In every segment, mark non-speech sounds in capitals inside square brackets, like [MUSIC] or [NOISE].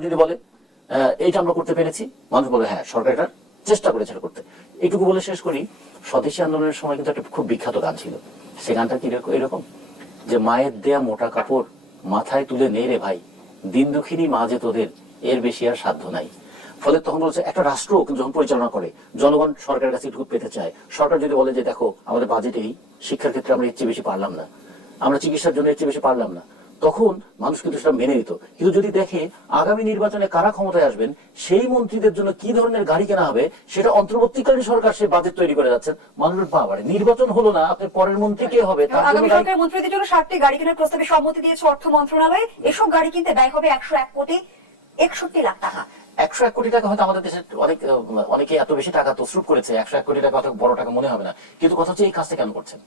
যদি বলে এইটা আমরা করতে পেরেছি, মানুষ বলে হ্যাঁ সরকার এটা চেষ্টা করেছে করতে। বলে শেষ করি, স্বদেশী আন্দোলনের সময় কিন্তু একটা খুব বিখ্যাত গান ছিল। কি এরকম- যে মায়ের দেয়া মোটা কাপড় মাথায় তুলে নে রে ভাই, দিন দুঃখিনী মা যে তোদের, এর বেশি আর সাধ্য নাই। ফলে তখন বলছে, একটা রাষ্ট্র যখন পরিচালনা করে, জনগণ সরকারের কাছে এটুকু পেতে চায়। সরকার যদি বলে যে, দেখো, আমাদের বাজেটেই শিক্ষার ক্ষেত্রে আমরা এর চেয়ে বেশি পারলাম না। আমরা চিকিৎসার জন্য এর চেয়ে বেশি পারলাম না। তখন মানুষ কিন্তু সেটা মেনে নিত। কিন্তু যদি দেখে আগামী নির্বাচনে কারা ক্ষমতায় আসবেন সেই মন্ত্রীদের জন্য কি ধরনের গাড়ি কেনা হবে সেটা অন্তর্বর্তীকালীন সরকার সে বাজেট তৈরি করে যাচ্ছেন। মানুষের বাবারে নির্বাচন হলো না আপনার পরের মন্ত্রী কে হবে আগামী সরকারের মন্ত্রীদের জন্য ষাটটি গাড়ি কেনার প্রস্তাবে সম্মতি দিয়েছে অর্থ মন্ত্রণালয়। এসব গাড়ি কিনতে ব্যয় হবে একশো এক কোটি একষট্টি লাখ টাকা। একশো এক কোটি টাকা হয়তো আমাদের দেশে অনেক অনেকে এত বেশি টাকা তসরুপ করেছে একশো এক কোটি টাকা অত বড় টাকা মনে হবে না। কিন্তু কথা হচ্ছে এই কাজটা কেন করছেন?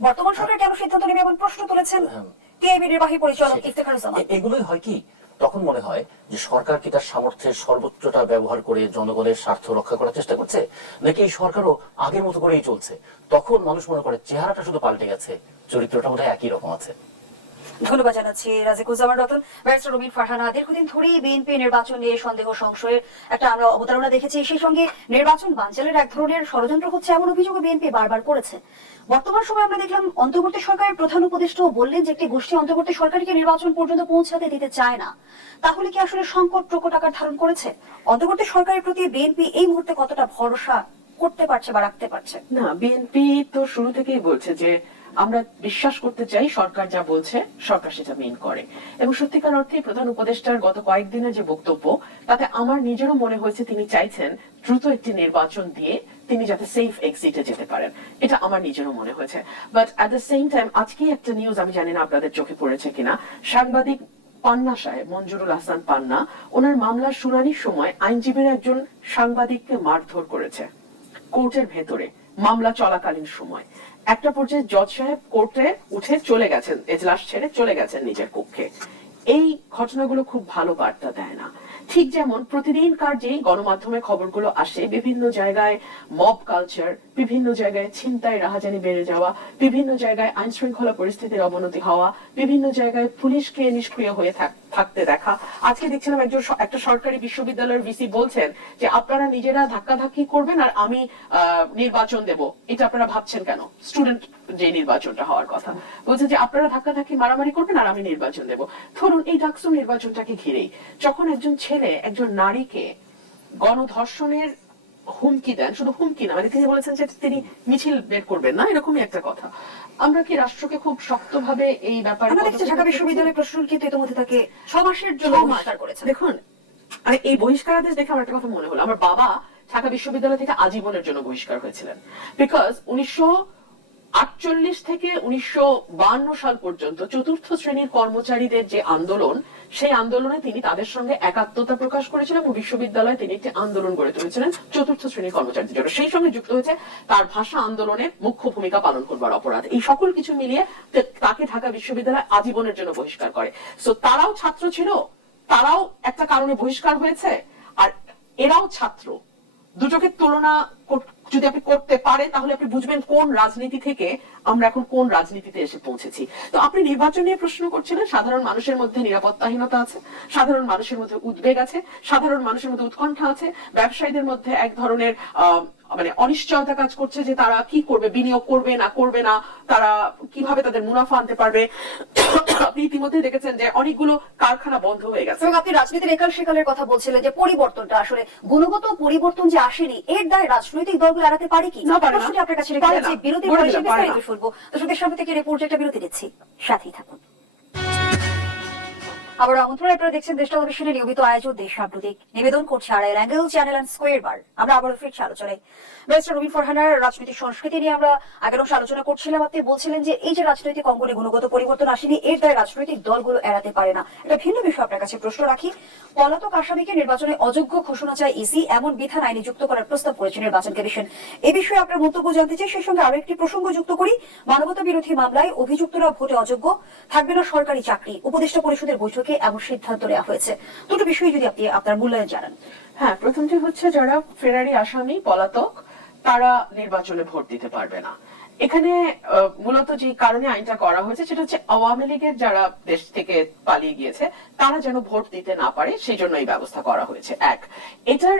বর্তমান সরকার কেন সিদ্ধান্ত নেবে এমন প্রশ্ন তুলেছেন হ্যাঁ। টিআইবি নির্বাহী পরিচালক ইফতেখারুজ্জামান এগুলোই হয় কি? তখন মনে হয় যে সরকার কি তার সামর্থ্যের সর্বোচ্চটা ব্যবহার করে জনগণের স্বার্থ রক্ষা করার চেষ্টা করছে? নাকি এই সরকারও আগের মতো করেই চলছে? তখন মানুষ মনে করে চেহারাটা শুধু পাল্টে গেছে চরিত্রটা বোধহয় একই রকম আছে। ধন্যবাদ জানাচ্ছি রাজিকুজ্জামান রতন। ব্যারিস্টার রবিন ফারহানা, দীর্ঘদিন ধরেই বিএনপি নির্বাচন নিয়ে সন্দেহ সংশয়ের একটা আমরা অবতারণা দেখেছি, সেই সঙ্গে নির্বাচন বানচালের এক ধরনের ষড়যন্ত্র হচ্ছে এমন অভিযোগ বিএনপি বারবার করেছে। বর্তমান সময় আমরা দেখলাম, অন্তর্বর্তী সরকারের প্রধান উপদেষ্টাও বললেন যে একটি গোষ্ঠী অন্তর্বর্তী সরকারকে নির্বাচন পর্যন্ত পৌঁছাতে দিতে চায় না। তাহলে কি আসলে সংকট প্রকট আকার ধারণ করেছে? অন্তর্বর্তী সরকারের প্রতি বিএনপি এই মুহূর্তে কতটা ভরসা করতে পারছে বা রাখতে পারছে? না বিএনপি তো শুরু থেকেই বলছে যে আমরা বিশ্বাস করতে চাই সরকার যা বলছে, সরকার সেটা মেন করে। এবং সত্যিকার অর্থে প্রধান উপদেষ্টার গত কয়েকদিনের যে বক্তব্য, তাতে আমার নিজেরও মনে হয়েছে তিনি চাইছেন দ্রুত একটি নির্বাচন দিয়ে তিনি যাতে সেফ এক্সিটে যেতে পারেন। এটা আমার নিজেরও মনে হয়েছে। But at the same time আজকে একটা নিউজ আমি জানি না আপনাদের চোখে পড়েছে কিনা, সাংবাদিক পান্না সাহেব, মঞ্জুরুল হাসান পান্না, ওনার মামলার শুনানির সময় আইনজীবীর একজন সাংবাদিককে মারধর করেছে। কোর্টের ভেতরে। মামলা চলাকালীন সময়। একটা পর্যায়ে জজ সাহেব কোর্টে উঠে চলে গেছেন, এজলাস ছেড়ে চলে গেছেন নিজের কক্ষে। এই ঘটনাগুলো খুব ভালো বার্তা দেয় না। ঠিক যেমন প্রতিদিনকার যেই গণমাধ্যমে খবরগুলো আসে, বিভিন্ন জায়গায় মব কালচার বিভিন্ন জায়গায় ছিনতাই, রাহাজানি বেড়ে যাওয়া, বিভিন্ন জায়গায় আইন শৃঙ্খলা পরিস্থিতির অবনতি হওয়া, বিভিন্ন জায়গায় পুলিশকে নিষ্ক্রিয় হয়ে থাক- থাকতে দেখা। আজকে দেখছিলাম একজন একটা সরকারি বিশ্ববিদ্যালয়ের ভিসি বলছেন যে, আপনারা নিজেরা ধাক্কাধাক্কি করবেন আর আমি নির্বাচন দেব। এটা আপনারা ভাবছেন কেন? স্টুডেন্ট যে নির্বাচনটা হওয়ার কথা। বলছে যে, আপনারা ধাক্কাধাক্কি মারামারি করবেন আর আমি নির্বাচন দেব। ধরুন এই ডাকসু নির্বাচনটাকে ঘিরেই। যখন একজন ছেলে একজন নারীকে গণধর্ষণের হুমকি দেন শুধু হুমকি না মানে তিনি বলেছেন যে তিনি মিছিল বের করবেন না এরকমই একটা কথা। আমরা কি রাষ্ট্রকে খুব শক্তভাবে এই ব্যাপারে ঢাকা বিশ্ববিদ্যালয়ের প্রশাসন কিন্তু ইতিমধ্যে তাকে ছ মাসের জন্য বহিষ্কার করেছে দেখুন আর এই বহিষ্কারাদেশ দেখে আমার একটা কথা মনে হলো। আমার বাবা ঢাকা বিশ্ববিদ্যালয় থেকে আজীবনের জন্য বহিষ্কার হয়েছিলেন। বিকজ উনিশশো আটচল্লিশ থেকে উনিশশো সাল পর্যন্ত চতুর্থ শ্রেণির কর্মচারীদের যে আন্দোলন, সেই আন্দোলনে তিনি তাদের সঙ্গে একাত্মতা প্রকাশ করেছিলেন এবং বিশ্ববিদ্যালয়ে তিনি একটি আন্দোলন গড়ে তুলেছিলেন চতুর্থ শ্রেণির কর্মচারীদের জন্য। সেই সঙ্গে যুক্ত হয়েছে তার ভাষা আন্দোলনে মুখ্য ভূমিকা পালন করবার অপরাধ। এই সকল কিছু মিলিয়ে তাকে ঢাকা বিশ্ববিদ্যালয় আজীবনের জন্য বহিষ্কার করে। সো তারাও ছাত্র ছিল, তারাও একটা কারণে বহিষ্কার হয়েছে, আর এরাও ছাত্র। দুটোকে তুলনা যদি আপনি করতে পারেন, তাহলে আপনি বুঝবেন কোন রাজনীতি থেকে আমরা এখন কোন রাজনীতিতে এসে পৌঁছেছি। তো আপনি নির্বাচন নিয়ে প্রশ্ন করছিলেন, সাধারণ মানুষের মধ্যে নিরাপত্তাহীনতা আছে, সাধারণ মানুষের মধ্যে উদ্বেগ আছে, সাধারণ মানুষের মধ্যে উৎকণ্ঠা আছে, ব্যবসায়ীদের মধ্যে এক ধরনের মানে অনিশ্চয়তা কাজ করছে যে তারা কি করবে, বিনিয়োগ করবে না করবে না, তারা কীভাবে তাদের মুনাফা আনতে পারবে। আপনি ইতিমধ্যে দেখেছেন যে অনেকগুলো কারখানা বন্ধ হয়ে গেছে। এবং আপনি রাজনীতির একাল সেকালের কথা বলছিলেন যে পরিবর্তনটা আসলে গুণগত পরিবর্তন যে আসেনি, এর দায় রাজনৈতিক দলগুলো এড়াতে পারে কি। প্রশ্নটি আপনার কাছে রেখে। বিরতি বলে পরে দিলাম, সে পারে বিস্তারিত শুনব দর্শকদের সামনে থেকে রিপোর্ট একটা বিরতি দিচ্ছি। সাথেই থাকুন। আবার আমন্ত্রণ আপনারা দেখছেন দেশ নিয়মিত দেশ সাম্প্রতিক নিবেদন করছে angle, channel and square bar. আমরা আবারও ফিরছি আলোচনায়। ব্যারিস্টার ফরহানার রাজনৈতিক সংস্কৃতি নিয়ে আমরা আগের আলোচনা করছিলাম। আপনি বলছিলেন যে এই যে রাজনৈতিক অঙ্গনে গুণগত পরিবর্তন আসেনি, এর দায় রাজনৈতিক দলগুলো এড়াতে পারে না। এটা ভিন্ন বিষয় আপনার কাছে প্রশ্ন রাখি। পলাতক আসামিকে নির্বাচনে অযোগ্য ঘোষণা চায় ইসি, এমন বিধান আইনে যুক্ত করার প্রস্তাব করেছে নির্বাচন কমিশন। এ বিষয়ে আপনার মন্তব্য জানতে চাই, সেই সঙ্গে আরও একটি প্রসঙ্গ যুক্ত করি। মানবতা বিরোধী মামলায় অভিযুক্তরা ভোটে অযোগ্য, থাকবে না সরকারি চাকরি। উপদেষ্টা পরিষদের বৈঠকে এমন সিদ্ধান্ত নেওয়া হয়েছে। দুটো বিষয়ে যদি আপনি আপনার মূল্যায়ন জানান। হ্যাঁ প্রথমটি হচ্ছে যারা ফেরারি আসামি, পলাতক, তারা নির্বাচনে ভোট দিতে পারবে না। এখানে মূলত যে কারণে আইনটা করা হয়েছে, সেটা হচ্ছে আওয়ামী লীগের যারা দেশ থেকে পালিয়ে গিয়েছে, তারা যেন ভোট দিতে না পারে, সেই জন্য এই ব্যবস্থা করা হয়েছে। এক, এটার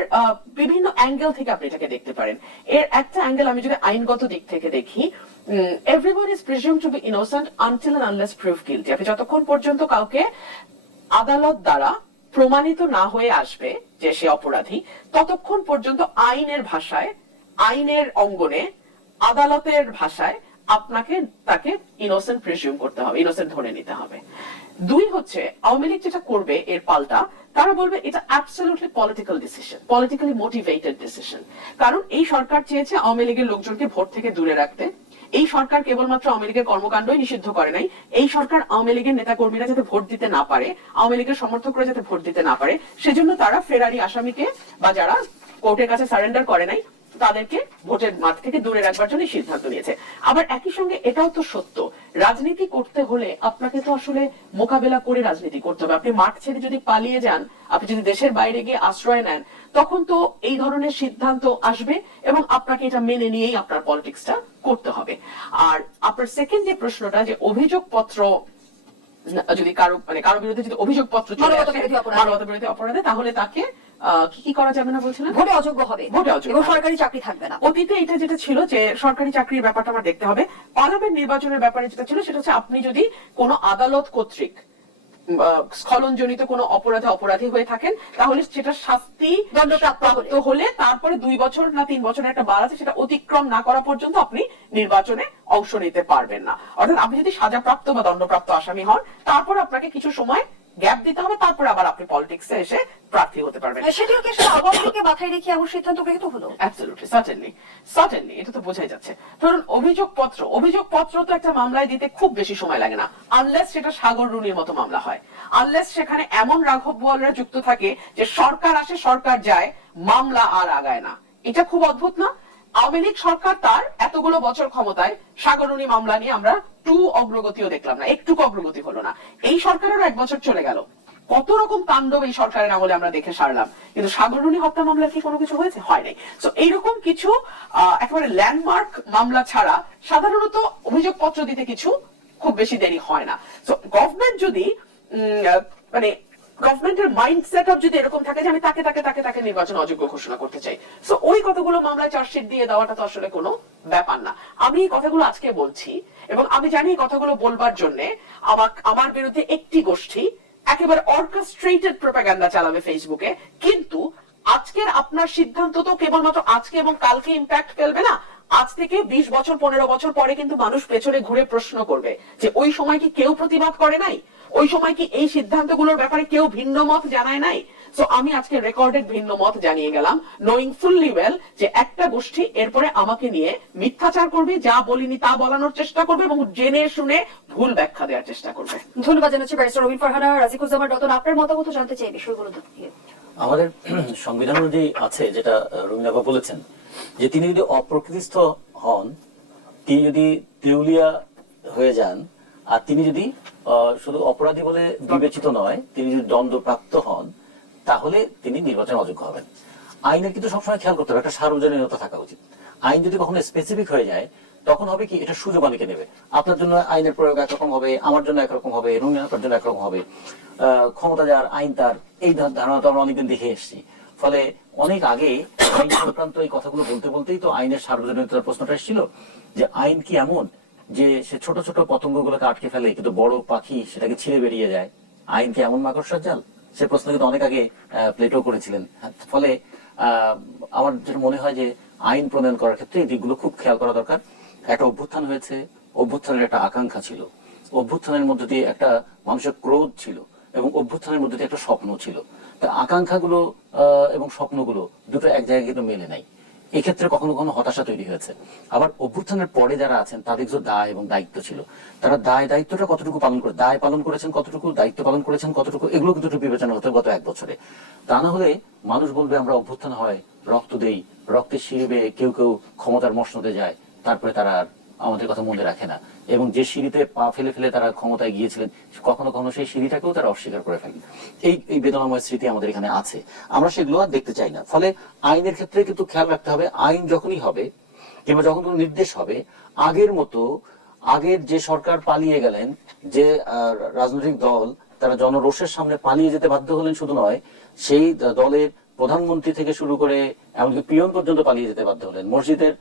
বিভিন্ন অ্যাঙ্গেল থেকে আপনি এটাকে দেখতে পারেন। এর একটা অ্যাঙ্গেল আমি যদি আইনগত দিক থেকে দেখি everyone is presume to be innocent until and unless proof guilty আপনি যতক্ষণ পর্যন্ত কাউকে আদালত দ্বারা প্রমাণিত না হয়ে আসবে যে সে অপরাধী, ততক্ষণ পর্যন্ত আইনের ভাষায়, আইনের অঙ্গনে, আদালতের ভাষায় আপনাকে তাকে ইনোসেন্ট প্রিজিউম করতে হবে ইনোসেন্ট ধরে নিতে হবে। দুই হচ্ছে, আওয়ামী লীগ যেটা করবে এর পাল্টা, তারা বলবে এটা absolutely political decision politically motivated decision কারণ এই সরকার চেয়েছে আওয়ামী লীগের লোকজনকে ভোট থেকে দূরে রাখতে। এই সরকার কেবলমাত্র আওয়ামী লীগের কর্মকাণ্ডই নিষিদ্ধ করে নাই। এই সরকার আওয়ামী লীগের নেতা কর্মীরা যাতে ভোট দিতে না পারে, আওয়ামী লীগের সমর্থকরা যাতে ভোট দিতে না পারে, সেজন্য তারা ফেরারি আসামিকে বা যারা কোর্টের কাছে সারেন্ডার করে নাই তাদেরকে ভোটের মাঠ থেকে দূরে রাখবার জন্য সিদ্ধান্ত নিয়েছে। আবার একই সঙ্গে এটাও তো সত্য রাজনীতি করতে হলে আপনাকে তো আসলে মোকাবেলা করে রাজনীতি করতে হবে। আপনি মাঠ ছেড়ে যদি পালিয়ে যান আপনি যদি দেশের বাইরে গিয়ে আশ্রয় নেন তখন তো এই ধরনের সিদ্ধান্ত আসবে এবং আপনাকে এটা মেনে নিয়েই আপনার পলিটিক্সটা করতে হবে। আর আপনার সেকেন্ড যে প্রশ্নটা যে অভিযোগ পত্র যদি কারও মানে কারও বিরুদ্ধে যদি অভিযোগ পত্র মানবতা বিরোধী অপরাধে। তাহলে তাকে কি কি করা যাবে না বলছিলেন ভোটে অযোগ্য হবে। ভোটে অযোগ্য এবং সরকারি চাকরি থাকবে না। অতীতে এটা যেটা ছিল যে সরকারি চাকরির ব্যাপারটা আমার দেখতে হবে পার্লামেন্ট নির্বাচনের ব্যাপারে যেটা ছিল সেটা হচ্ছে আপনি যদি কোনো আদালত কর্তৃক স্খলনজনিত কোনো অপরাধে অপরাধী হয়ে থাকেন তাহলে সেটা শাস্তি দণ্ডপ্রাপ্ত হলে। হলে তারপরে দুই বছর না তিন বছরের একটা বার আছে সেটা অতিক্রম না করা পর্যন্ত আপনি নির্বাচনে অংশ নিতে পারবেন না। অর্থাৎ আপনি যদি সাজাপ্রাপ্ত বা দণ্ডপ্রাপ্ত আসামি হন তারপর আপনাকে কিছু সময় গ্যাপ দিতে হবে তারপর আবার আপনি পলিটিক্সে এসে প্রার্থী হতে পারবেন। সেটিও কি আসলে আওয়ামী লীগকে মাথায় রেখে এমন সিদ্ধান্ত গৃহীত হলো? অ্যাবসলিউটলি সার্টেনলি সার্টেনলি এটা তো বোঝাই যাচ্ছে। ধরুন অভিযোগ পত্র অভিযোগ পত্র তো একটা মামলায় দিতে খুব বেশি সময় লাগে না আনলেস সেটা সাগর রুনির মতো মামলা হয়। আনলেস সেখানে এমন রাঘব বোয়ালরা যুক্ত থাকে যে সরকার আসে সরকার যায় মামলা আর আগায় না। এটা খুব অদ্ভুত না? আওয়ামী লীগ সরকার তার এতগুলো বছর ক্ষমতায় সাগরণী মামলা নিয়ে আমরা টু অগ্রগতিও দেখলাম না, একটুকু অগ্রগতি হলো না। এই সরকারেরও এক বছর চলে গেল। কত রকম তাণ্ডব এই সরকারের আমলে আমরা দেখে সারলাম। কিন্তু সাগরণী হত্যা মামলা কি কোনো কিছু হয়েছে? হয় নাই। তো এইরকম কিছু একেবারে ল্যান্ডমার্ক মামলা ছাড়া সাধারণত অভিযোগপত্র দিতে কিছু খুব বেশি দেরি হয় না। তো গভর্নমেন্ট যদি মানে গভর্নমেন্টের মাইন্ড সেট আপ যদি এরকম থাকে যে আমি তাকে তাকে তাকে তাকে নির্বাচন অযোগ্য ঘোষণা করতে চাই। সো ওই কতগুলো মামলায় চার্জশিট দিয়ে দেওয়াটা তো আসলে কোনো ব্যাপার না। আমি এই কথাগুলো আজকে বলছি এবং আমি জানি কথাগুলো বলবার জন্য আমার আমার বিরুদ্ধে একটি গোষ্ঠী একেবারে অর্কেস্ট্রেটেড প্রোপাগান্ডা চালাবে ফেসবুকে কিন্তু আজকের আপনার সিদ্ধান্ত তো কেবলমাত্র আজকে এবং কালকে ইম্প্যাক্ট ফেলবে না। আজ থেকে বিশ বছর, পনেরো বছর পরে কিন্তু মানুষ পেছনে ঘুরে প্রশ্ন করবে যে ওই সময় কি কেউ প্রতিবাদ করে নাই? ওই সময় কি এই সিদ্ধান্তগুলোর ব্যাপারে কেউ ভিন্ন মত জানায় নাই? সো আমি আজকে রেকর্ডেড ভিন্ন মত জানিয়ে গেলাম নোয়িং ফুললি ওয়েল যে একটা গোষ্ঠী এরপরে আমাকে নিয়ে মিথ্যাচার করবে যা বলিনি তা বলানোর চেষ্টা করবে এবং জেনে শুনে ভুল ব্যাখ্যা দেওয়ার চেষ্টা করবে। ধন্যবাদ জানাচ্ছি ব্যারিস্টার রবিন ফারহানা রাজিকুজ্জামান রতন আপনার মতামত জানতে চাই বিষয়গুলো আমাদের [CLEARS THROAT] সংবিধান অনুযায়ী আছে যেটা রবীন্দ্রনাথ বলেছেন যে তিনি যদি অপ্রকৃতিস্থ হন তিনি যদি দেউলিয়া হয়ে যান আর তিনি যদি শুধু অপরাধী বলে বিবেচিত নয়, তিনি যদি দণ্ডপ্রাপ্ত হন, তাহলে তিনি নির্বাচন অযোগ্য হবেন। আইনের কিন্তু সবসময় খেয়াল করতে হবে, একটা সার্বজনীনতা থাকা উচিত। আইন যদি কখনো স্পেসিফিক হয়ে যায়, তখন হবে কি, এটা সুযোগ অনেকে নেবে। আপনার জন্য আইনের প্রয়োগ একরকম হবে, আমার জন্য একরকম হবে রবীন্দ্রনাথের জন্য একরকম হবে ক্ষমতা যার, আইন তার, এই ধারণা তো আমরা অনেকদিন দেখে এসেছি। ফলে অনেক আগে আইন সংক্রান্ত এই কথাগুলো বলতে বলতেই তো আইনের সার্বজনীনতার প্রশ্নটা এসেছিল যে আইন কি এমন? যে সে ছোট ছোট পতঙ্গগুলোকে আটকে ফেলে কিন্তু বড় পাখি সেটাকে ছিঁড়ে বেরিয়ে যায়। আইন কি এমন মাকড়সার জাল? সে প্রশ্ন কিন্তু অনেক আগে প্লেটো করেছিলেন। ফলে আহ, আমার যেটা মনে হয় যে আইন প্রণয়ন করার ক্ষেত্রে এই দিকগুলো খুব খেয়াল করা দরকার। একটা অভ্যুত্থান হয়েছে অভ্যুত্থানের একটা আকাঙ্ক্ষা ছিল। অভ্যুত্থানের মধ্যে দিয়ে একটা মানুষের ক্রোধ ছিল এবং অভ্যুত্থানের মধ্যে দিয়ে একটা স্বপ্ন ছিল। তা আকাঙ্ক্ষাগুলো এবং স্বপ্নগুলো দুটো এক জায়গায় কিন্তু মেলে নাই। এক্ষেত্রে কখনো কখনো হতাশা তৈরি হয়েছে। আবার অভ্যুত্থানের পরে যারা আছেন, তাদের কিছু দায় এবং দায়িত্ব ছিল, তারা দায়, দায়িত্বটা কতটুকু পালন করে, দায় পালন করেছেন কতটুকু, দায়িত্ব পালন করেছেন কতটুকু, এগুলো কিন্তু বিবেচনা হতো গত এক বছরে। তা না হলে মানুষ বলবে, আমরা অভ্যুত্থান হয়, রক্ত দেই, রক্তের শিরবে, কেউ কেউ ক্ষমতার মসনদে যায়, তারপরে তারা আর আমাদের কথা মনে রাখে না। এবং যে সিঁড়িতে পা ফেলে ফেলে তারা ক্ষমতায় গিয়েছিলেন, কখনো কখনো সেই সিঁড়িটাকেও তারা অস্বীকার করে ফেলে এই এই বেদনাময় স্মৃতি আমাদের এখানে আছে। আমরা সেগুলো আর দেখতে চাই না। ফলে আইনের ক্ষেত্রে কিন্তু খেয়াল রাখতে হবে, আইন যখনই হবে কিংবা যখন কোনো নির্দেশ হবে, আগের মতো, আগের যে সরকার পালিয়ে গেলেন, যে রাজনৈতিক দল, তারা জনরোষের সামনে পালিয়ে যেতে বাধ্য হলেন শুধু নয়, সেই দলের প্রধানমন্ত্রী থেকে শুরু করে এমনকি পিয়ন পর্যন্ত পালিয়ে যেতে বাধ্য হলেন। মসজিদের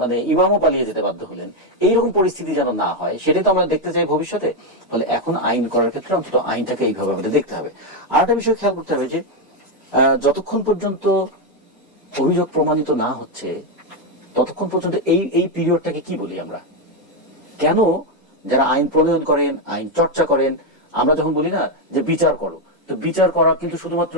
মানে ইমামও পালিয়ে যেতে বাধ্য হলেন। এইরকম পরিস্থিতি যেন না হয়, সেটাই তো আমরা দেখতে চাই ভবিষ্যতে। ফলে এখন আইন করার ক্ষেত্রে অন্তত আইনটাকে এইভাবে আমাদের দেখতে হবে। আর একটা বিষয় খেয়াল করতে হবে যে যতক্ষণ পর্যন্ত অভিযোগ প্রমাণিত না হচ্ছে, ততক্ষণ পর্যন্ত এই এই পিরিয়ডটাকে কি বলি আমরা? কেন যারা আইন প্রণয়ন করেন, আইন চর্চা করেন, আমরা যখন বলি না যে বিচার করো তো বিচার করা কিন্তু শুধুমাত্র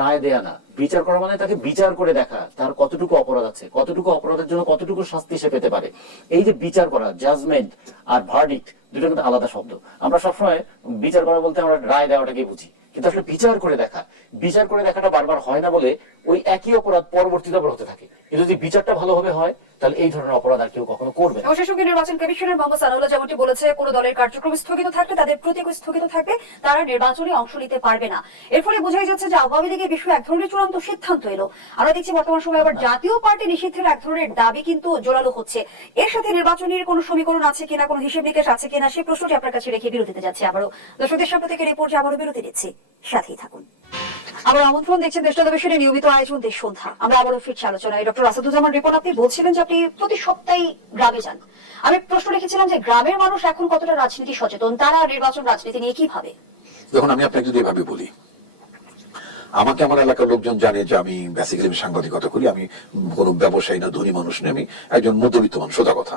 রায় দেয়া না। বিচার করা মানে তাকে বিচার করে দেখা, তার কতটুকু অপরাধ আছে, কতটুকু অপরাধের জন্য কতটুকু শাস্তি সে পেতে পারে। এই যে বিচার করা জাজমেন্ট আর ভার্ডিক্ট দুটো কিন্তু আলাদা শব্দ। আমরা সবসময় বিচার করা বলতে আমরা রায় দেওয়াটাকে বুঝি। কিন্তু আসলে বিচার করে দেখা। বিচার করে দেখাটা বারবার হয় না বলে ওই একই অপরাধ পরবর্তীতে আবার হতে থাকে। কিন্তু যদি বিচারটা ভালোভাবে হয়, তাহলে এই ধরনের অপরাধ আর কেউ কখনো করবে না। সঙ্গে নির্বাচন কমিশনের মোহাম্মদ সানাউল্লাহ যেমনটি বলেছে, কোন দলের কার্যক্রম স্থগিত থাকলে তাদের প্রতীক স্থগিত থাকবে, তারা নির্বাচনে অংশ নিতে পারবে না। এর ফলে বোঝাই যাচ্ছে যে আওয়ামী লীগের বিষয়ে এক ধরনের চূড়ান্ত সিদ্ধান্ত এলো। আমরা দেখছি বর্তমান সময়ে আবার জাতীয় পার্টি নিষিদ্ধের এক ধরনের দাবি কিন্তু জোরালো হচ্ছে। এর সাথে নির্বাচনের কোনো সমীকরণ আছে কিনা, কোনো হিসেব নিকেশ আছে কিনা সেই প্রশ্নটি আপনার কাছে রেখে বিরতিতে যাচ্ছে আবারও। দর্শকদের সামনে থেকে রিপোর্ট আবারও বিরতি দিচ্ছি সাথেই থাকুন। আবার আমন্ত্রণ দেখছেন দেশ টেলিভিশনের নিয়মিত আয়োজন দেশ সন্ধ্যা। আমরা আবারও ফিরছি আলোচনায়। ডক্টর আসাদুজ্জামান রিপোর্ট আপনি বলছিলেন যে আপনি প্রতি সপ্তাহে গ্রামে যান। আমি প্রশ্ন রেখেছিলাম যে গ্রামের মানুষ এখন কতটা রাজনীতি সচেতন? তারা নির্বাচন রাজনীতি নিয়ে কি ভাবে? দেখুন আমি আপনাকে যদি এভাবে বলি আমাকে আমার এলাকার লোকজন জানে যে আমি বেসিক্যালি আমি সাংবাদিকতা করি আমি কোনো ব্যবসায়ী না ধনী মানুষ নই আমি একজন মধ্যবিত্ত মানুষ সোজা কথা।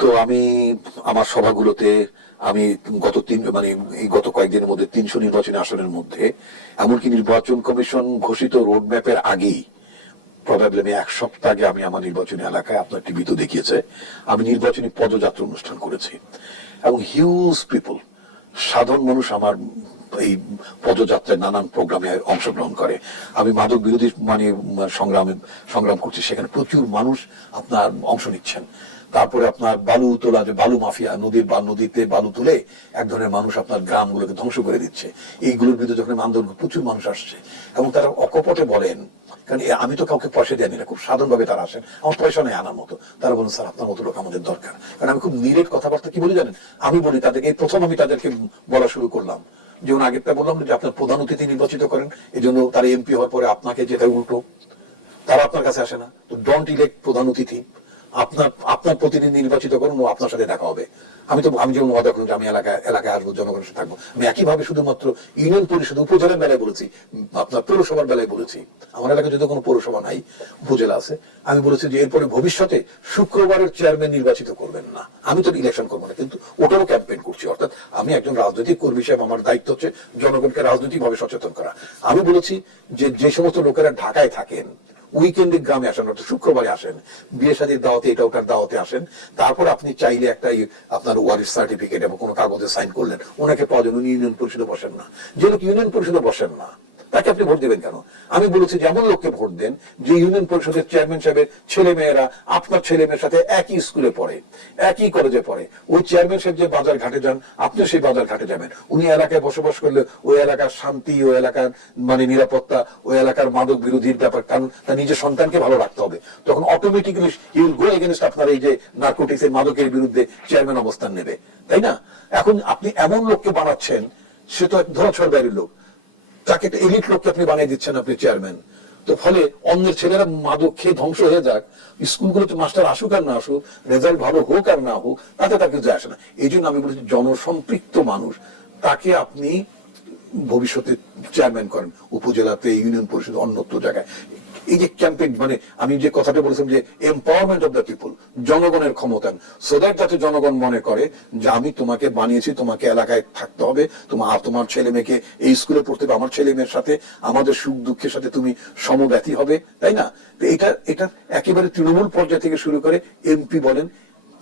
তো আমি আমার সভাগুলোতে আমি গত তিন মানে এই গত কয়েকদিনের মধ্যে তিনশো নির্বাচনী আসনের মধ্যে, এমনকি নির্বাচন কমিশন ঘোষিত রোড ম্যাপের আগেই প্রবাবলি এক সপ্তাহ আগে আমি আমার নির্বাচনী এলাকায় আপনার টিভিতে দেখিয়েছে, আমি নির্বাচনী পদযাত্রা অনুষ্ঠান করেছি। এবং হিউজ পিপল সাধারণ মানুষ আমার এই পদযাত্রায় নানান প্রোগ্রামে অংশগ্রহণ করে। আমি মাদক বিরোধী মানে সংগ্রামে সংগ্রাম করছি, সেখানে প্রচুর মানুষ আপনার অংশ নিচ্ছেন। তারপরে আপনার বালু তোলা, যে বালু মাফিয়া নদীর বা নদীতে বালু তুলে এক ধরনের মানুষ আপনার গ্রামগুলোকে ধ্বংস করে দিচ্ছে। এইগুলোর বিরুদ্ধে যখন আন্দোলন, প্রচুর মানুষ আসছে। এবং তারা অকপটে বলেন, কারণ আমি তো কাউকে পয়সা দেয়নি না খুব সাধারণভাবে তারা আসেন। আমার পয়সা নেই আনার মতো। তারা বলেন, স্যার, আপনার মতো লোক আমাদের দরকার। কারণ আমি খুব নিরেট কথাবার্তা কি বলি জানেন? আমি বলি, তাদেরকে, এই প্রথম আমি তাদেরকে বলা শুরু করলাম। যেমন আগেরটা বললাম যে আপনার প্রধান অতিথি নির্বাচিত করেন এই জন্য তারা এমপি হওয়ার পরে আপনাকে যেটা উল্টো, তারা আপনার কাছে আসে না। তো ডোন্ট ইলেক্ট প্রধান অতিথি। আপনার আপনার প্রতিনিধি নির্বাচিত করুন, ও আপনার সাথে দেখা হবে। আমি তো, আমি যেমন ওয়াদা করলাম আমি এলাকায় এলাকায় আসব, জনগণের সাথে থাকব। আমি একইভাবে শুধুমাত্র ইউনিয়ন পরিষদ, উপজেলার বেলায় বলেছি, আপনার পৌরসভার বেলায় বলেছি। আমার এলাকায় যদি কোনো পৌরসভা নাই, উপজেলা আছে, আমি বলেছি যে এরপরে ভবিষ্যতে শুক্রবারের চেয়ারম্যান নির্বাচিত করবেন না। আমি তো ইলেকশন করব না, কিন্তু ওটারও ক্যাম্পেইন করছি। অর্থাৎ আমি একজন রাজনৈতিক কর্মী হিসেবে আমার দায়িত্ব হচ্ছে জনগণকে রাজনৈতিকভাবে সচেতন করা। আমি বলেছি যে যে সমস্ত লোকেরা ঢাকায় থাকেন উইকেন্ডে গ্রামে আসেন, অর্থাৎ শুক্রবারে আসেন। বিয়ে সাদীর দাওয়াতে এটা ওটার দাওয়াতে আসেন। তারপর আপনি চাইলে একটা আপনার ওয়ারিস সার্টিফিকেট এবং কোনো কাগজে সাইন করলেন। ওনাকে পাওয়া যায় উনি ইউনিয়ন পরিষদে বসেন না। যে ইউনিয়ন পরিষদে বসেন না তাকে আপনি ভোট দেবেন কেন? আমি বলেছি যে এমন লোককে ভোট দেন যে ইউনিয়ন পরিষদের চেয়ারম্যান সাহেবের ছেলে মেয়েরা আপনার ছেলে মেয়ের সাথে একই স্কুলে পড়ে, একই কলেজে পড়ে। ওই চেয়ারম্যান সাহেব যে বাজার ঘাটে যান, আপনিও সেই বাজার ঘাটে যাবেন। উনি এলাকায় বসবাস করলে ওই এলাকার শান্তি, ওই এলাকার মানে নিরাপত্তা, ওই এলাকার মাদক বিরোধীর ব্যাপার, কারণ তার নিজের সন্তানকে ভালো রাখতে হবে। তখন অটোমেটিক্যালি ইউল গো এগেনস্ট আপনার এই যে নার্কোটিক্স এর মাদকের বিরুদ্ধে চেয়ারম্যান অবস্থান নেবে। তাই না? এখন আপনি এমন লোককে বানাচ্ছেন, সে তো ধরাছোঁয়ার বাইরের লোক। তাকে একটা এলিট লোককে আপনি বানিয়ে দিচ্ছেন আপনি চেয়ারম্যান তো ফলে অন্যের ছেলেরা মাদক খেয়ে ধ্বংস হয়ে যাক। স্কুলগুলোতে মাস্টার আসুক আর না আসুক রেজাল্ট ভালো হোক আর না হোক, তাতে তাকে যায় আসে না। এই জন্য আমি বলেছি জনসম্পৃক্ত মানুষ, তাকে আপনি ভবিষ্যতে চেয়ারম্যান করেন। উপজেলাতে ইউনিয়ন পরিষদ, অন্যত্র জায়গায়। এই যে ক্যাম্পেইন মানে আমি যে কথাটা বলেছিলাম যে এম্পাওয়ারমেন্ট অফ দ্য পিপল জনগণের ক্ষমতায়ন সো দ্যাট যাতে জনগণ মনে করে যে আমি তোমাকে বানিয়েছি, তোমাকে এলাকায় থাকতে হবে তোমার তোমার ছেলে মেয়েকে এই স্কুলে পড়তে হবে, আমার ছেলে মেয়ের সাথে, আমাদের সুখ দুঃখের সাথে তুমি সমব্যথী হবে, তাই না? এটা এটা একেবারে তৃণমূল পর্যায় থেকে শুরু করে এমপি বলেন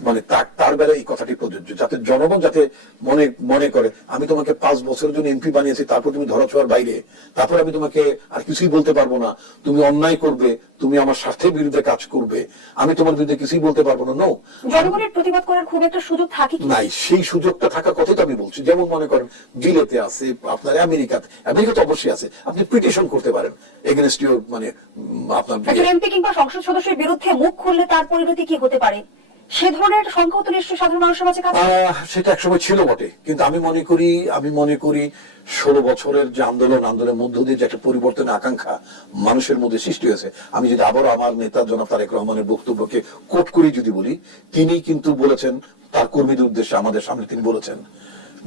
মানে তার তার বেলায় এই কথাটি প্রযোজ্য যাতে জনগণ যাতে মনে মনে করে আমি তোমাকে পাঁচ বছরের জন্য এমপি বানিয়েছি তারপর তুমি ধরা ছোঁয়ার বাইরে তারপর আমি তোমাকে আর কিছুই বলতে পারব না তুমি অন্যায় করবে তুমি আমার স্বার্থের বিরুদ্ধে কাজ করবে আমি তোমার বিরুদ্ধে কিছুই বলতে পারব না নো জনগণের প্রতিবাদ করার খুব একটা সুযোগ থাকে নাই সেই সুযোগটা থাকার কথাই তো আমি বলছি যেমন মনে করেন বিলেতে আছে আপনার আমেরিকাতে আমেরিকাতে অবশ্যই আছে আপনি পিটিশন করতে পারেন এগেনস্ট ইউর মানে আপনার এমপি কিংবা সংসদ সদস্যের বিরুদ্ধে মুখ খুললে তার পরিণতি কি হতে পারে? সে ধরনের সংখ্যাও তো নিশ্চয়ই সাধারণ মানুষের মাঝে সেটা একসময় ছিল বটে। কিন্তু আমি মনে করি, আমি মনে করি ষোলো বছরের যে আন্দোলন, আন্দোলনের মধ্য দিয়ে যে একটা আকাঙ্ক্ষা মানুষের মধ্যে সৃষ্টি হয়েছে, আমি যদি আবারও আমার নেতা জনাব তারেক রহমানের বক্তব্যকে কোট করি যদি বলি, তিনি কিন্তু বলেছেন, তার কর্মীদের উদ্দেশ্যে আমাদের সামনে তিনি বলেছেন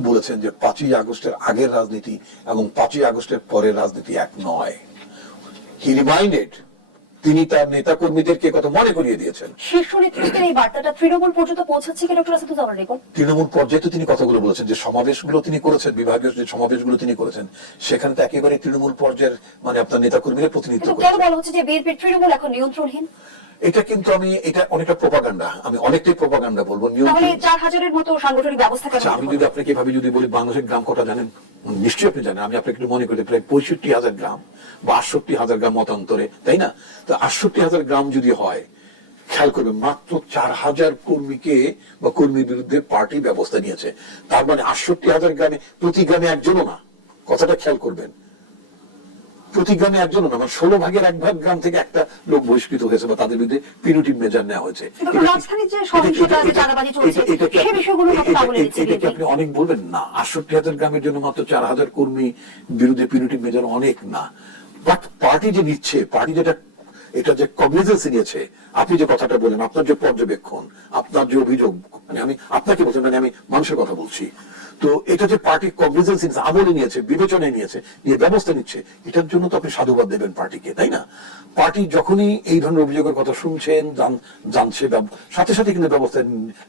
বলেছেন যে পাঁচই আগস্টের আগের রাজনীতি এবং পাঁচই আগস্টের পরের রাজনীতি এক নয়। হি রিমাইন্ডেড তিনি তার নেতা কর্মীদেরকে কথা মনে করিয়ে দিয়েছেন। শীর্ষ নেতৃত্বের এই বার্তাটা তৃণমূল পর্যন্ত পৌঁছাচ্ছে কি ডক্টর আসাদুজ্জামান রেকর্ড? তৃণমূল পর্যায়ে তো তিনি কথাগুলো বলেছেন যে সমাবেশগুলো তিনি করেছেন বিভাগীয় যে সমাবেশগুলো তিনি করেছেন সেখানে তো একেবারে তৃণমূল পর্যায়ের মানে আপনার নেতা কর্মীরা প্রতিনিধিত্ব কেন বলা হচ্ছে যে বিএনপির তৃণমূল এখন নিয়ন্ত্রণহীন? এটা কিন্তু আমি এটা অনেকটা প্রপাগান্ডা আমি অনেকটাই প্রপাগান্ডা বলব। তাহলে চার হাজারের মতো সাংগঠনিক ব্যবস্থা কেন আচ্ছা আমি যদি আপনাকে এভাবে যদি বলি বাংলাদেশের গ্রাম কটা জানেন? নিশ্চয়ই আপনি জানেন আমি আপনাকে একটু মনে করি প্রায় পঁয়ষট্টি হাজার গ্রাম বা আটষট্টি হাজার গ্রাম মতান্তরে তাই না? তো আটষট্টি হাজার গ্রাম যদি হয় খেয়াল করবেন মাত্র চার হাজার কর্মীকে বা কর্মীর বিরুদ্ধে পার্টি ব্যবস্থা নিয়েছে। তার মানে আটষট্টি হাজার গ্রামে প্রতি গ্রামে একজনও না। কথাটা খেয়াল করবেন। প্রতি গ্রামে একজনও না মানে ষোলো ভাগের এক ভাগ গ্রাম থেকে একটা লোক বহিষ্কৃত হয়েছে বা তাদের বিরুদ্ধে পিনুটিভ মেজার নেওয়া হয়েছে। এটা কি- আপনি- অনেক বলবেন? না আটষট্টি হাজার গ্রামের জন্য মাত্র চার হাজার কর্মী বিরুদ্ধে পিনুটিভ মেজার অনেক না। বাট পার্টি যে নিচ্ছে পার্টি যেটা এটা যে কগনিজেন্সি নিয়েছে আপনি যে কথাটা বলেন আপনার যে পর্যবেক্ষণ আপনার যে অভিযোগ মানে আমি আপনাকে বলছি মানে আমি মানুষের কথা বলছি। তো এটা যে পার্টি কগনিজেন্সি আমলে নিয়েছে বিবেচনায় নিয়েছে নিয়ে ব্যবস্থা নিচ্ছে এটার জন্য তো আপনি সাধুবাদ দেবেন পার্টিকে তাই না? পার্টি যখনই এই ধরনের অভিযোগের কথা শুনছেন জানছে সাথে সাথে কিন্তু ব্যবস্থা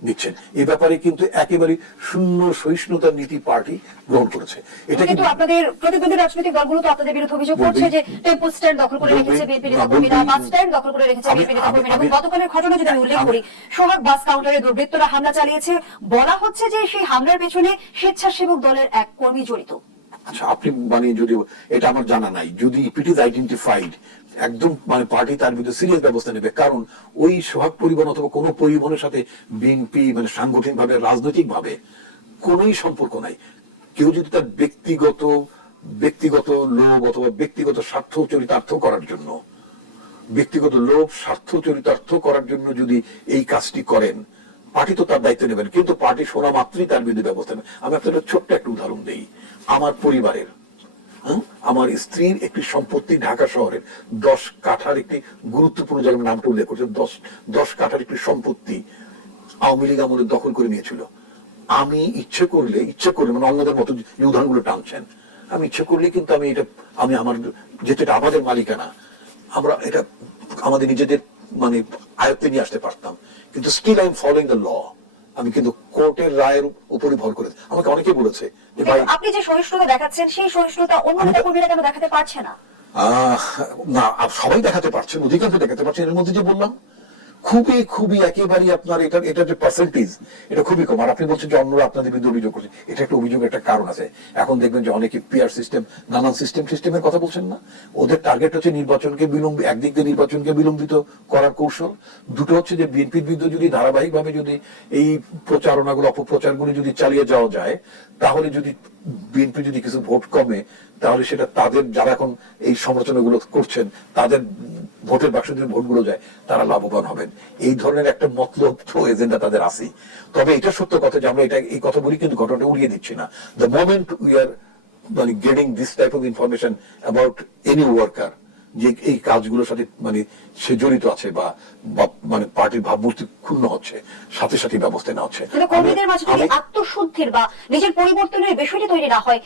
নিচ্ছেন। এই ব্যাপারে কিন্তু একেবারে শূন্য সহিষ্ণুতার নীতি পার্টি গ্রহণ করেছে। এটা কিন্তু কিন্তু আপনাদের প্রতিদ্বন্দ্বী রাজনৈতিক দলগুলো তো আপনাদের বিরুদ্ধে অভিযোগ করছে যে টেম্পো স্ট্যান্ড দখল করে রেখেছে বিএনপি নেতাকর্মীরা বাস স্ট্যান্ড দখল করে রেখেছে বিএনপি নেতাকর্মীরা এবং গতকালের ঘটনা যদি আমি উল্লেখ করি সোহাগ বাস কাউন্টারে দুর্বৃত্তরা হামলা চালিয়েছে। বলা হচ্ছে যে সেই হামলার পেছনে স্বেচ্ছাসেবক দলের এক কর্মী জড়িত। আচ্ছা আপনি মানে যদি, এটা আমার জানা নাই। যদি ইজ আইডেন্টিফাইড একদম মানে পার্টি তার বিরুদ্ধে সিরিয়াস ব্যবস্থা নেবে। কারণ ওই সোহাগ পরিবহন অথবা কোনো পরিবহনের সাথে বিএনপি মানে রাজনৈতিক ভাবে কোনোই সম্পর্ক নাই। কেউ যদি তার ব্যক্তিগত ব্যক্তিগত লোভ অথবা ব্যক্তিগত স্বার্থ চরিতার্থ করার জন্য, ব্যক্তিগত লোভ, স্বার্থ চরিতার্থ করার জন্য যদি এই কাজটি করেন পার্টি তো তার দায়িত্ব নেবেন, কিন্তু পার্টি শোনা মাত্রই তার বিরুদ্ধে ব্যবস্থা নেবে। আমি আপনাদের ছোট্ট একটা উদাহরণ দেই। আমার পরিবারের? আমার স্ত্রীর একটি সম্পত্তি ঢাকা শহরের দশ কাঠার একটি গুরুত্বপূর্ণ জায়গার নামটা উল্লেখ করছে। দশ দশ কাঠার একটি সম্পত্তি আওয়ামী লীগ আমলে দখল করে নিয়েছিল। আমি ইচ্ছে করলে ইচ্ছে করলে মানে অন্যদের মতো যে উদাহরণগুলো টানছেন, আমি ইচ্ছে করলে কিন্তু আমি এটা, আমি আমার যেহেতু এটা আমাদের মালিকানা, আমরা এটা, আমাদের নিজেদের মানে আয়ত্তে নিয়ে আসতে পারতাম। কিন্তু still I am following the law আমি কিন্তু কোর্টের রায়ের উপরে ভর করে আমাকে অনেকে বলেছে যে ভাই আপনি যে সহিষ্ণুতা দেখাচ্ছেন সেই সহিষ্ণুতা অন্য নেতা কর্মীরা কেন দেখাতে পারছে না? আহ, না সবাই দেখাতে পারছেন অধিকাংশ দেখাতে পারছেন এর মধ্যে যে বললাম খুবই খুবই একেবারে আপনার এটা এটা যে পার্সেন্টেজ এটা খুবই কম। আর আপনি বলছেন যে অন্যরা আপনাদের বিরুদ্ধে অভিযোগ করছে, এটা একটা অভিযোগ, একটা কারণ আছে। এখন দেখবেন যে অনেকে পিআর সিস্টেম নানান সিস্টেম সিস্টেমের কথা বলছেন না। ওদের টার্গেট হচ্ছে নির্বাচনকে বিলম্ব, একদিক দিয়ে নির্বাচনকে বিলম্বিত করার কৌশল। দুটো হচ্ছে যে বিএনপির বিরুদ্ধে যদি ধারাবাহিকভাবে যদি এই প্রচারণাগুলো, অপপ্রচারগুলি যদি চালিয়ে যাওয়া যায়, তাহলে যদি বিএনপি যদি কিছু ভোট কমে, তাহলে সেটা তাদের যারা এখন এই সমালোচনাগুলো করছেন, তাদের ভোটের বাক্স যদি ভোটগুলো যায়, তারা লাভবান হবেন। এই ধরনের একটা মতলব এজেন্ডা তাদের আছে তবে এটা সত্য কথা যে আমরা এটা, এই কথা বলি কিন্তু ঘটনাটা উড়িয়ে দিচ্ছি না। দ্য মোমেন্ট উই আর মানে getting this type of information about any worker যে এই কাজগুলোর সাথে মানে সে জড়িত আছে বা মানে পার্টির ভাবমূর্তি ক্ষুণ্ণ হচ্ছে সাথে সাথে ব্যবস্থা নেওয়া হচ্ছে। কর্মীদের মাঝে আত্মশুদ্ধির বা নিজের পরিবর্তনের বিষয়টি তৈরি না হয়